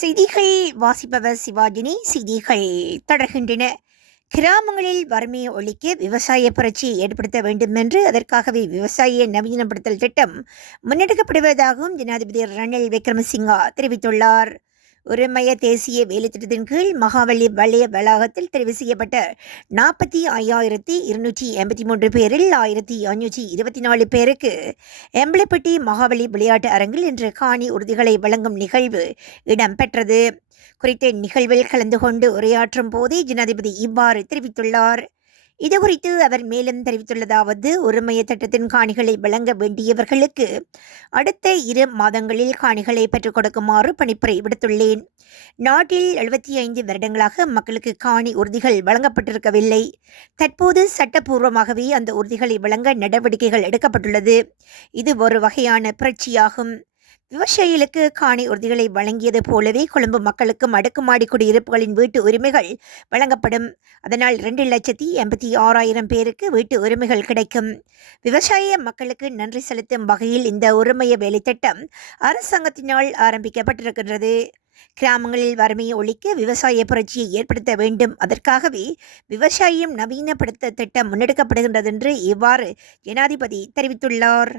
செய்திகள் வாசிப்பவர் சிவாஜினி. செய்திகள் தொடர்கின்றன. கிராமங்களில் வறுமையை ஒழிக்க விவசாய புரட்சியை ஏற்படுத்த வேண்டும் என்று அதற்காகவே விவசாய நவீனப்படுத்தல் திட்டம் முன்னெடுக்கப்படுவதாகவும் ஜனாதிபதி ரணில் விக்ரமசிங்கா தெரிவித்துள்ளார். ஒருமய தேசிய வேலை திட்டத்தின் கீழ் மகாவலி வலய வளாகத்தில் தெரிவு செய்யப்பட்ட 45,283 பேரில் 1,524 பேருக்கு எம்பலப்பட்டி மகாவலி விளையாட்டு அரங்கில் இன்று காணி உறுதிகளை வழங்கும் நிகழ்வு இடம்பெற்றது. குறித்த நிகழ்வில் கலந்து கொண்டு உரையாற்றும் போதே ஜனாதிபதி இவ்வாறு தெரிவித்துள்ளார். இதுகுறித்து அவர் மேலும் தெரிவித்துள்ளதாவது, ஒருமைய திட்டத்தின் காணிகளை வழங்க வேண்டியவர்களுக்கு அடுத்த 2 மாதங்களில் காணிகளை பெற்றுக் கொடுக்குமாறு பணிப்புரை விடுத்துள்ளேன். நாட்டில் 75 வருடங்களாக மக்களுக்கு காணி உறுதிகள் வழங்கப்பட்டிருக்கவில்லை. தற்போது சட்டப்பூர்வமாகவே அந்த உறுதிகளை வழங்க நடவடிக்கைகள் எடுக்கப்பட்டுள்ளது. இது ஒரு வகையான புரட்சியாகும். விவசாயிகளுக்கு காணி உறுதிகளை வழங்கியது போலவே கொழும்பு மக்களுக்கும் அடுக்குமாடி குடியிருப்புகளின் வீட்டு உரிமைகள் வழங்கப்படும். அதனால் 2,86,000 பேருக்கு வீட்டு உரிமைகள் கிடைக்கும். விவசாய மக்களுக்கு நன்றி செலுத்தும் வகையில் இந்த ஒருமைய வேலை திட்டம் அரசாங்கத்தினால் ஆரம்பிக்கப்பட்டிருக்கின்றது. கிராமங்களில் வறுமையை ஒழிக்க விவசாய புரட்சியை ஏற்படுத்த வேண்டும். அதற்காகவே விவசாயம் நவீனப்படுத்த திட்டம் முன்னெடுக்கப்படுகின்றது என்று இவ்வாறு ஜனாதிபதி தெரிவித்துள்ளார்.